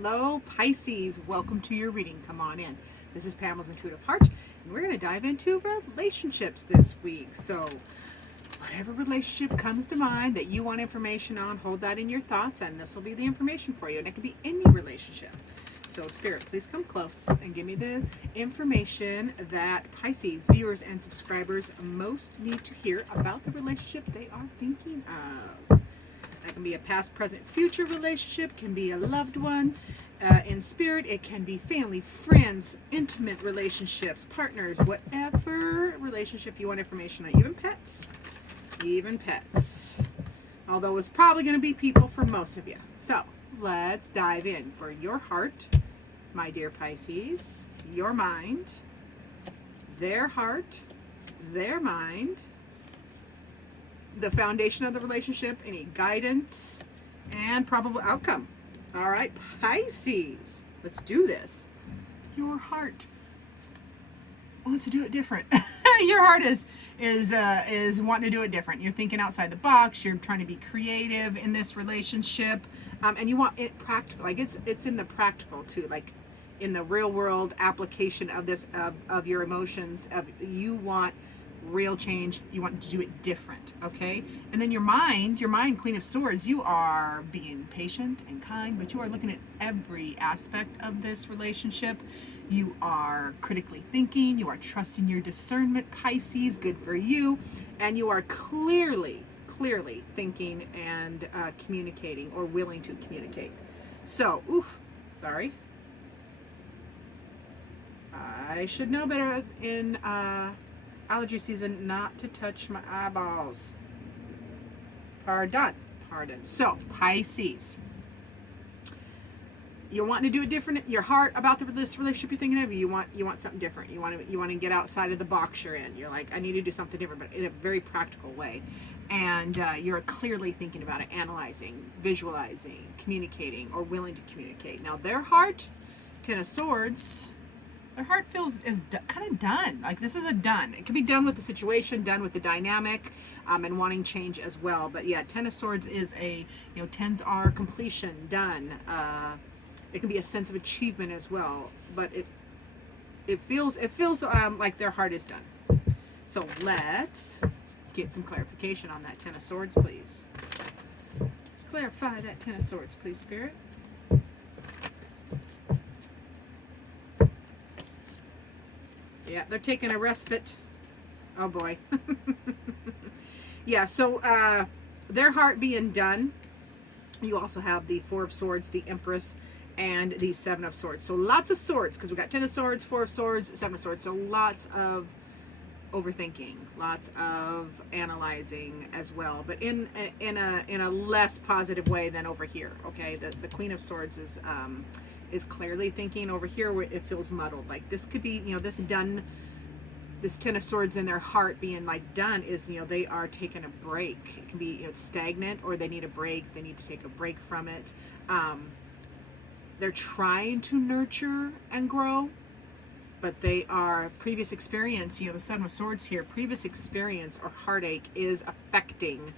Hello, Pisces. Welcome to your reading. Come on in. This is Pamela's Intuitive Heart, and we're going to dive into relationships this week. So, whatever relationship comes to mind that you want information on, hold that in your thoughts, and this will be the information for you. And it could be any relationship. So, Spirit, please come close and give me the information that Pisces viewers and subscribers most need to hear about the relationship they are thinking of. That can be a past, present, future relationship, can be a loved one in spirit, it can be family, friends, intimate relationships, partners, whatever relationship you want information on, even pets. Even pets. Although it's probably going to be people for most of you. So let's dive in. For your heart, my dear Pisces, your mind, their heart, their mind, the foundation of the relationship, any guidance, and probable outcome. All right, Pisces, let's do this. Your heart wants to do it different. Your heart is wanting to do it different. You're thinking outside the box. You're trying to be creative in this relationship, and you want it practical. Like it's in the practical too, like in the real world application of this of your emotions. You want real change. You want to do it different, okay? And then your mind, Queen of Swords, you are being patient and kind, but you are looking at every aspect of this relationship. You are critically thinking, you are trusting your discernment, Pisces, good for you, and you are clearly thinking and communicating, or willing to communicate. So, sorry. I should know better in allergy season not to touch my eyeballs. Pardon. So, Pisces, you're wanting to do it different. Your heart about this relationship you're thinking of. You want something different. You want to get outside of the box you're in. You're like, I need to do something different, but in a very practical way. And you're clearly thinking about it, analyzing, visualizing, communicating, or willing to communicate. Now, their heart, Ten of Swords. Their heart is kind of done. Like, this is a done. It can be done with the situation, done with the dynamic, and wanting change as well. But yeah, Ten of Swords is tens are completion, done. It can be a sense of achievement as well. But it feels like their heart is done. So let's get some clarification on that Ten of Swords, please. Clarify that Ten of Swords, please, Spirit. Yeah, they're taking a respite. Oh boy. Yeah, so their heart being done. You also have the Four of Swords, the Empress, and the Seven of Swords. So lots of swords, because we got Ten of Swords, Four of Swords, Seven of Swords. So lots of overthinking, lots of analyzing as well, but in a less positive way than over here. Okay, the Queen of Swords is clearly thinking. Over here where it feels muddled. Like this could be, this done, this Ten of Swords in their heart being like done is, they are taking a break. It can be stagnant, or they need a break. They need to take a break from it. They're trying to nurture and grow, but they are previous experience, the Seven of Swords here, previous experience or heartache is affecting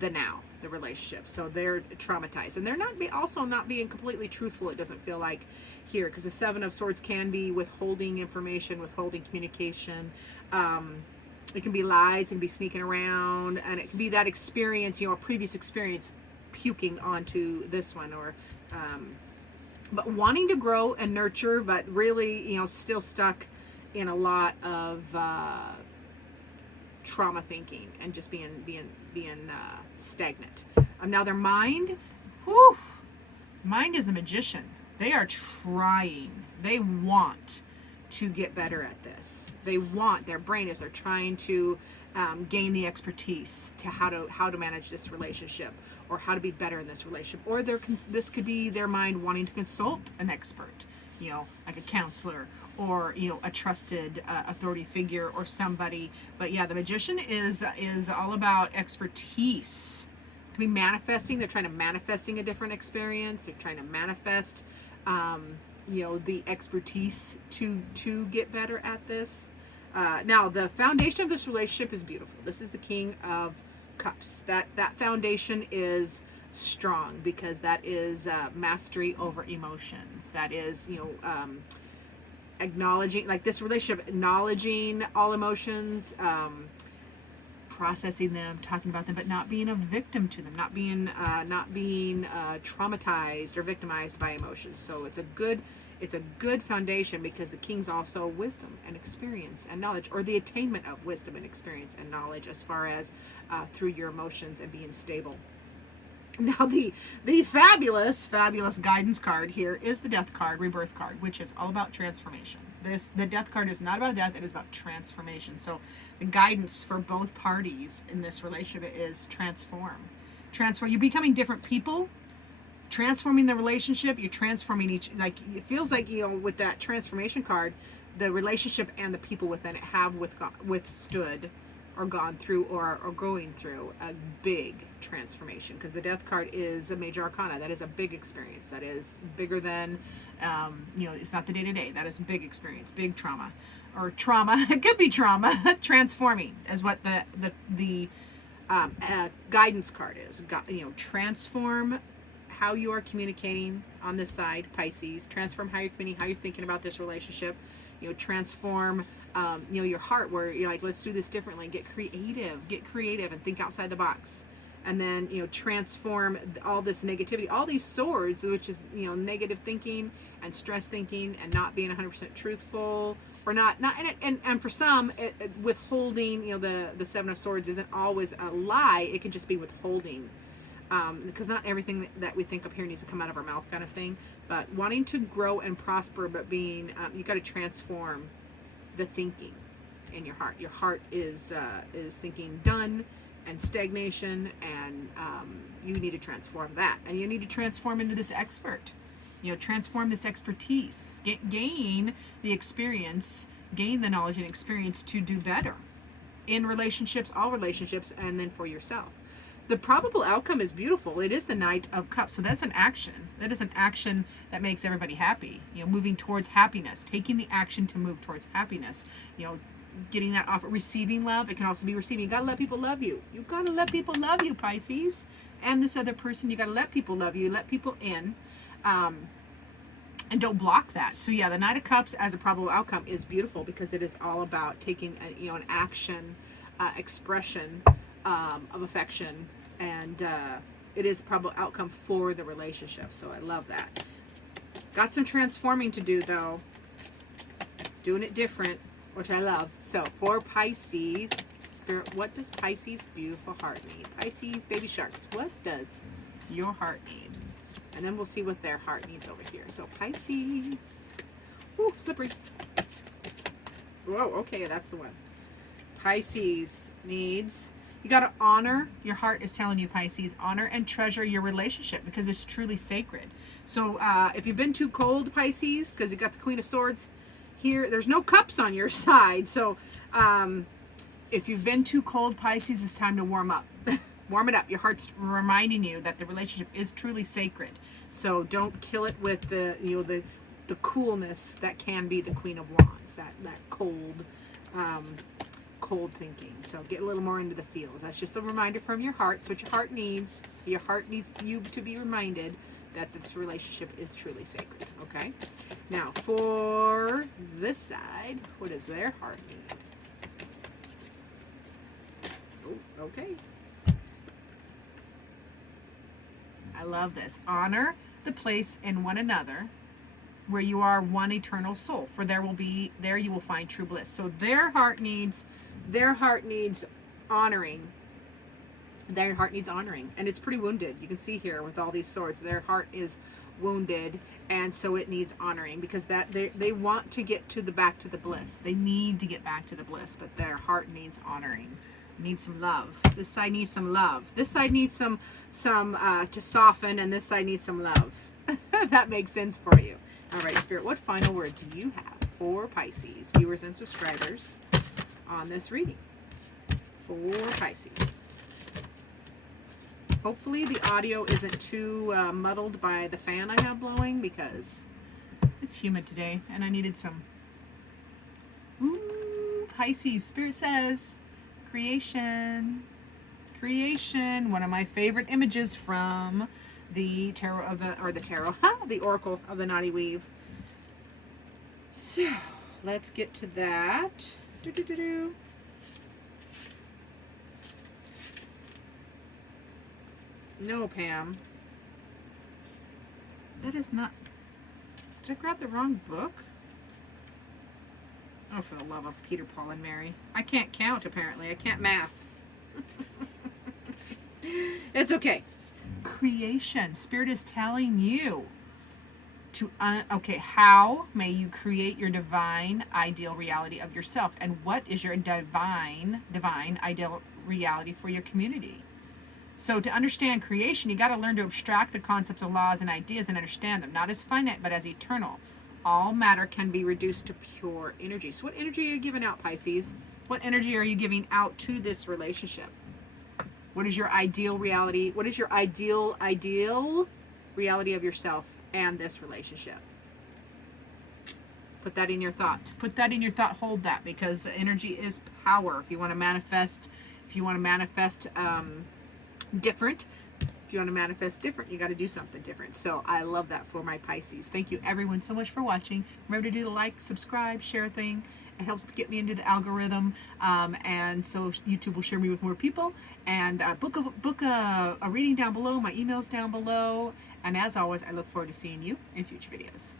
the now, the relationship. So they're traumatized, and they're also not being completely truthful. It doesn't feel like here, because the Seven of Swords can be withholding information, withholding communication. It can be lies, it can be sneaking around, and it can be that experience, a previous experience puking onto this one, or but wanting to grow and nurture, but really, still stuck in a lot of trauma thinking and just being stagnant. Now their mind, mind is the magician. They are trying. They want to get better at this. Their brain is, they're trying to gain the expertise to how to manage this relationship, or how to be better in this relationship. Or this could be their mind wanting to consult an expert, like a counselor, or a trusted authority figure or somebody. But yeah, the magician is all about expertise. It can be manifesting. They're trying to manifesting a different experience. They're trying to manifest the expertise to get better at this. Now, the foundation of this relationship is beautiful. This is the King of Cups. That foundation is strong, because that is mastery over emotions. That is, acknowledging, like this relationship, acknowledging all emotions, processing them, talking about them, but not being a victim to them, not being traumatized or victimized by emotions. So it's a good foundation, because the king's also wisdom and experience and knowledge, or the attainment of wisdom and experience and knowledge, as far as through your emotions and being stable. Now the fabulous guidance card here is the Death card, rebirth card, which is all about transformation. The Death card is not about death, it is about transformation. So the guidance for both parties in this relationship is transform. You're becoming different people, transforming the relationship, you're transforming like it feels like, with that transformation card, the relationship and the people within it have withstood or gone through or going through a big transformation, because the Death card is a major arcana. That is a big experience. That is bigger than, it's not the day-to-day. That is a big experience, big trauma. Or trauma, it could be trauma. Transforming is what the guidance card is. Transform how you are communicating on this side, Pisces. Transform how you're communicating, how you're thinking about this relationship. Transform your heart, where you're like, let's do this differently. Get creative and think outside the box. And then, transform all this negativity, all these swords, which is, negative thinking and stress thinking and not being 100% truthful, or not and for some, withholding, the Seven of Swords isn't always a lie. It can just be withholding. Because not everything that we think up here needs to come out of our mouth, kind of thing. But wanting to grow and prosper, but being, you got to transform the thinking in your heart. Your heart is thinking done and stagnation, and you need to transform that. And you need to transform into this expert. Transform this expertise. Gain the experience, gain the knowledge and experience to do better in relationships, all relationships, and then for yourself. The probable outcome is beautiful. It is the Knight of Cups. So that's an action. That is an action that makes everybody happy. Moving towards happiness, taking the action to move towards happiness. Getting that offer, receiving love. It can also be receiving. You got to let people love you. You got to let people love you, Pisces. And this other person, you got to let people love you, let people in. And don't block that. So yeah, the Knight of Cups as a probable outcome is beautiful, because it is all about taking an action, expression of affection, and it is probable outcome for the relationship. So I love that. Got some transforming to do though, doing it different, which I love. So for Pisces, Spirit, what does Pisces' beautiful heart need? Pisces baby sharks, what does your heart need? And then we'll see what their heart needs over here. So Pisces, ooh, slippery. Whoa, okay, that's the one. Pisces needs, you got to honor, your heart is telling you, Pisces, honor and treasure your relationship, because it's truly sacred. So if you've been too cold, Pisces, because you got the Queen of Swords here, there's no cups on your side. So if you've been too cold, Pisces, it's time to warm up. Warm it up. Your heart's reminding you that the relationship is truly sacred. So don't kill it with the coolness that can be the Queen of Wands, that cold thinking. So get a little more into the feels. That's just a reminder from your heart. It's what your heart needs. Your heart needs you to be reminded that this relationship is truly sacred. Okay? Now for this side, what does their heart need? Oh, okay. I love this. Honor the place in one another where you are one eternal soul, for there you will find true bliss. So their heart needs honoring. Their heart needs honoring, and it's pretty wounded. You can see here with all these swords, their heart is wounded, and so it needs honoring, because that they want to get back to the bliss. They need to get back to the bliss, but their heart needs honoring. Needs some love. This side needs some love. This side needs some to soften, and this side needs some love. That makes sense for you. All right, Spirit, what final word do you have for Pisces viewers and subscribers on this reading for Pisces? Hopefully the audio isn't too muddled by the fan I have blowing, because it's humid today and I needed some. Ooh, Pisces, Spirit says creation, Creation, one of my favorite images from the tarot of the Oracle of the Naughty Weave. So let's get to that. No, Pam. That is not... Did I grab the wrong book? Oh, for the love of Peter, Paul, and Mary. I can't count, apparently. I can't math. It's okay. Creation. Spirit is telling you to... okay, how may you create your divine ideal reality of yourself? And what is your divine ideal reality for your community? So to understand creation, you got to learn to abstract the concepts of laws and ideas and understand them, not as finite, but as eternal. All matter can be reduced to pure energy. So what energy are you giving out, Pisces? What energy are you giving out to this relationship? What is your ideal reality? What is your ideal reality of yourself and this relationship? Put that in your thought. Put that in your thought. Hold that, because energy is power. If you want to manifest, different. If you want to manifest different, you got to do something different. So I love that for my Pisces. Thank you everyone so much for watching. Remember to do the like, subscribe, share thing. It helps get me into the algorithm, and so YouTube will share me with more people. And book a reading down below. My email's down below. And as always, I look forward to seeing you in future videos.